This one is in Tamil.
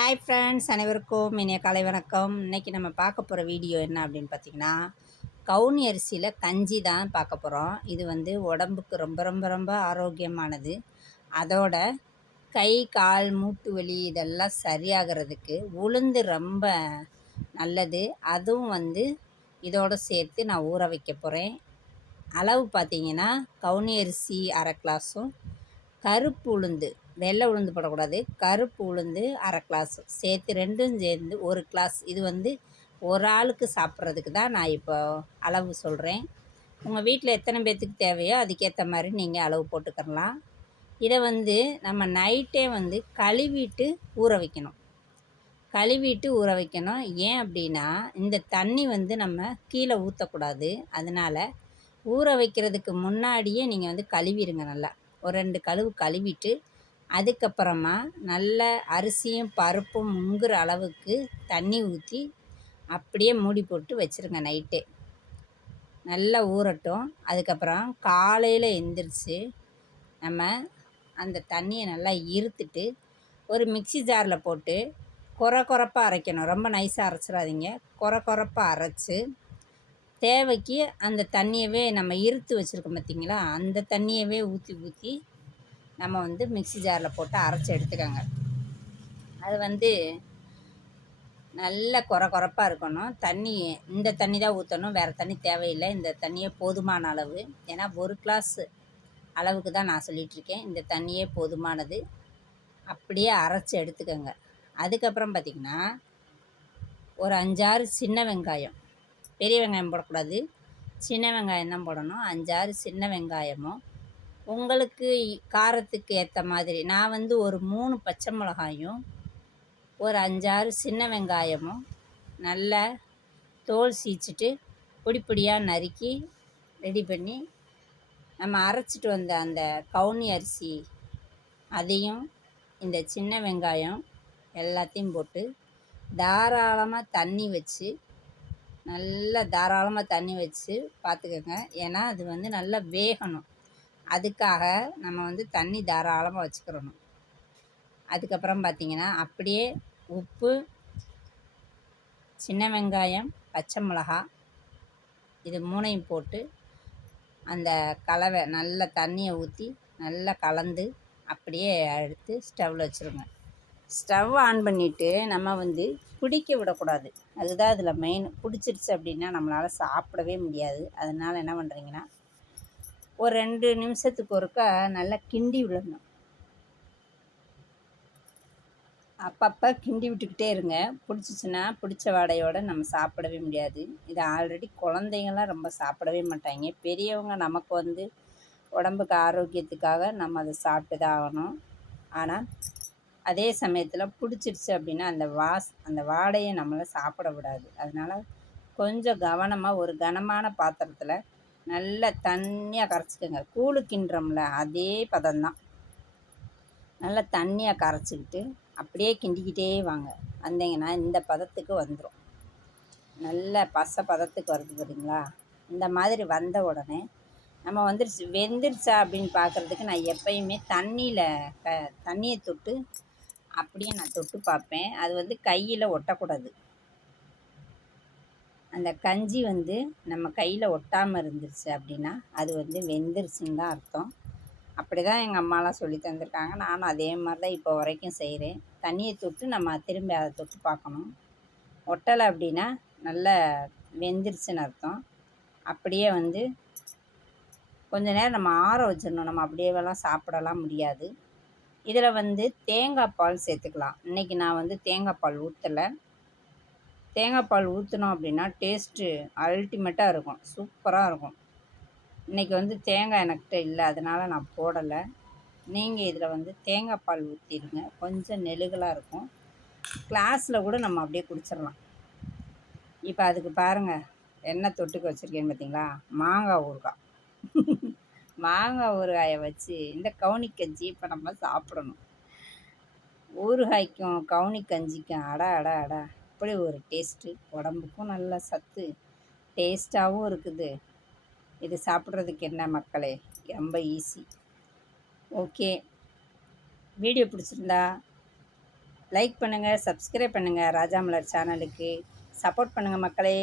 ஹாய் ஃப்ரெண்ட்ஸ் அனைவருக்கும் இனிய காலை வணக்கம். இன்றைக்கி நம்ம பார்க்க போகிற வீடியோ என்ன அப்படின்னு பார்த்தீங்கன்னா கவுனி அரிசியில் கஞ்சி தான் பார்க்க போகிறோம் இது வந்து உடம்புக்கு ரொம்ப ரொம்ப ரொம்ப ஆரோக்கியமானது. அதோட கை கால் மூட்டு வலி இதெல்லாம் சரியாகிறதுக்கு உளுந்து ரொம்ப நல்லது. அதுவும் வந்து இதோடு சேர்த்து நான் ஊற வைக்க போகிறேன் அளவு பார்த்தீங்கன்னா கவுனி அரிசி அரை கிளாஸும் கருப்பு உளுந்து வெள்ளை உளுந்து போடக்கூடாது கருப்பு உளுந்து அரை கிளாஸ் சேர்த்து ரெண்டும் சேர்ந்து ஒரு கிளாஸ் இது வந்து ஒரு ஆளுக்கு சாப்பிட்றதுக்கு தான் நான் இப்போ அளவு சொல்கிறேன் உங்கள் வீட்டில் எத்தனை பேர்த்துக்கு தேவையோ அதுக்கேற்ற மாதிரி நீங்கள் அளவு போட்டுக்கிறலாம். இதை வந்து நம்ம நைட்டே வந்து கழுவிட்டு ஊற வைக்கணும். கழுவிட்டு ஊற வைக்கணும். ஏன் அப்படின்னா இந்த தண்ணி வந்து நம்ம கீழே ஊற்றக்கூடாது அதனால் ஊற வைக்கிறதுக்கு முன்னாடியே நீங்கள் வந்து கழுவிடுங்க நல்லா. ஒரு ரெண்டு கழுவு கழுவிட்டு அதுக்கப்புறமா நல்ல அரிசியும் பருப்பும் முங்குற அளவுக்கு தண்ணி ஊற்றி அப்படியே மூடி போட்டு வச்சுருங்க நைட்டே. நல்லா ஊறட்டும். அதுக்கப்புறம் காலையில் எந்திரிச்சு நம்ம அந்த தண்ணியை நல்லா இருத்துட்டு ஒரு மிக்சி ஜாரில் போட்டு குறை குறைப்பாக அரைக்கணும். ரொம்ப நைஸாக அரைச்சிடாதீங்க. குறை குறைப்பாக அரைச்சி தேவைக்கு அந்த தண்ணியவே நம்ம இருத்து வச்சுருக்கோம் பார்த்திங்களா அந்த தண்ணியவே ஊற்றி ஊற்றி நம்ம வந்து மிக்சி ஜாரில் போட்டு அரைச்சி எடுத்துக்கோங்க. அது வந்து நல்ல குறை குறைப்பாக இருக்கணும். தண்ணி இந்த தண்ணி தான் ஊற்றணும் வேறு தண்ணி தேவையில்லை. இந்த தண்ணியே போதுமான அளவு. ஏன்னா ஒரு கிளாஸ் அளவுக்கு தான் நான் சொல்லிகிட்ருக்கேன் இந்த தண்ணியே போதுமானது. அப்படியே அரைச்சி எடுத்துக்கோங்க. அதுக்கப்புறம் பார்த்திங்கன்னா ஒரு அஞ்சாறு சின்ன வெங்காயம். பெரிய வெங்காயம் போடக்கூடாது. சின்ன வெங்காயம் தான் போடணும். அஞ்சாறு சின்ன வெங்காயமும் உங்களுக்கு காரத்துக்கு ஏற்ற மாதிரி நான் வந்து ஒரு மூணு பச்சை மிளகாயும் ஒரு அஞ்சாறு சின்ன வெங்காயமும் நல்லா தோல் சீச்சிட்டு பொடி பொடியாக நறுக்கி ரெடி பண்ணி நம்ம அரைச்சிட்டு வந்த அந்த கவுனி அரிசி அதையும் இந்த சின்ன வெங்காயம் எல்லாத்தையும் போட்டு தாராளமாக தண்ணி வச்சு நல்லா தாராளமாக தண்ணி வச்சு பார்த்துக்கோங்க ஏன்னா அது வந்து நல்லா வேகணும். அதுக்காக நம்ம வந்து தண்ணி தாராளமாக வச்சுக்கிறணும். அதுக்கப்புறம் பார்த்திங்கன்னா அப்படியே உப்பு சின்ன வெங்காயம் பச்சை மிளகா இது மூணையும் போட்டு அந்த கலவை நல்ல தண்ணியை ஊற்றி நல்லா கலந்து அப்படியே எடுத்து ஸ்டவ்வில் வச்சுருங்க. ஸ்டவ் ஆன் பண்ணிவிட்டு நம்ம வந்து பிடிக்க விடக்கூடாது. அதுதான் அதில் மெயின் பிடிச்சிருச்சு அப்படின்னா நம்மளால் சாப்பிடவே முடியாது. அதனால் என்ன பண்ணுறீங்கன்னா ஒரு ரெண்டு நிமிஷத்துக்கு ஒருக்கா நல்லா கிண்டி விடணும். அப்பப்போ கிண்டி விட்டுக்கிட்டே இருங்க. பிடிச்சிச்சின்னா பிடிச்ச வாடையோடு நம்ம சாப்பிடவே முடியாது. இதை ஆல்ரெடி குழந்தைங்களாம் ரொம்ப சாப்பிடவே மாட்டாங்க. பெரியவங்க நமக்கு வந்து உடம்புக்கு ஆரோக்கியத்துக்காக நம்ம அதை சாப்பிட்டு தான் ஆகணும். ஆனால் அதே சமயத்தில் பிடிச்சிருச்சு அப்படின்னா அந்த வாஸ் அந்த வாடையை நம்மளை சாப்பிட விடாது. அதனால் கொஞ்சம் கவனமாக ஒரு கனமான பாத்திரத்தில் நல்லா தண்ணியாக கரைச்சிக்கோங்க. கூழு கிண்டுறோம்ல அதே பதம்தான். நல்லா தண்ணியாக கரைச்சிக்கிட்டு அப்படியே கிண்டிக்கிட்டே வாங்க. வந்தீங்கன்னா இந்த பதத்துக்கு வந்துடும் நல்ல பச பதத்துக்கு வருது பார்த்தீங்களா இந்த மாதிரி வந்த உடனே நம்ம வந்துருச்சு வெந்துருச்சா அப்படின்னு பார்க்குறதுக்கு நான் எப்பயுமே தண்ணியில் க தண்ணியை தொட்டு அப்படியே நான் தொட்டு பார்ப்பேன். அது வந்து கையில் ஒட்டக்கூடாது. அந்த கஞ்சி வந்து நம்ம கையில் ஒட்டாமல் இருந்துருச்சு அப்படின்னா அது வந்து வெந்துருச்சுன்னு தான் அர்த்தம். அப்படி தான் எங்கள் அம்மாலாம் சொல்லி தந்திருக்காங்க. நானும் அதே மாதிரி தான் இப்போ வரைக்கும் செய்கிறேன் தண்ணியை தொட்டு நம்ம திரும்பி அதை தொட்டு பார்க்கணும். ஒட்டலை அப்படின்னா நல்லா வெந்துருச்சுன்னு அர்த்தம். அப்படியே வந்து கொஞ்ச நேரம் நம்ம ஆற வச்சிடணும். நம்ம அப்படியேவெல்லாம் சாப்பிடலாம் முடியாது. இதில் வந்து தேங்காய் பால் சேர்த்துக்கலாம். இன்றைக்கி நான் வந்து தேங்காய் பால் ஊற்றலை தேங்காய் பால் ஊற்றினோம் அப்படின்னா டேஸ்ட்டு அல்டிமேட்டாக இருக்கும். சூப்பராக இருக்கும். இன்றைக்கி வந்து தேங்காய் எனக்கிட்ட இல்லை அதனால் நான் போடலை. நீங்கள் இதில் வந்து தேங்காய் பால் ஊற்றிடுங்க கொஞ்சம் நெழுகலாக இருக்கும். கிளாஸில் கூட நம்ம அப்படியே குடிச்சிடலாம். இப்போ அதுக்கு பாருங்கள் என்ன தொட்டுக்க வச்சுருக்கேன்னு பார்த்தீங்களா மாங்காய் ஊறுகாய். மாங்காய் ஊறுகாயை வச்சு இந்த கவுனி கஞ்சி இப்போ நம்ம சாப்பிடணும். ஊறுகாய்க்கும் கவுனி கஞ்சிக்கும் அடா அடா அடா. அப்படி ஒரு டேஸ்ட்டு உடம்புக்கும் நல்ல சத்து டேஸ்ட்டாகவும் இருக்குது. இது சாப்பிட்றதுக்கு என்ன மக்களே? ரொம்ப ஈஸி ஓகே வீடியோ பிடிச்சிருந்தா லைக் பண்ணுங்கள் சப்ஸ்கிரைப் பண்ணுங்கள் ராஜாமலர் சேனலுக்கு சப்போர்ட் பண்ணுங்கள் மக்களே.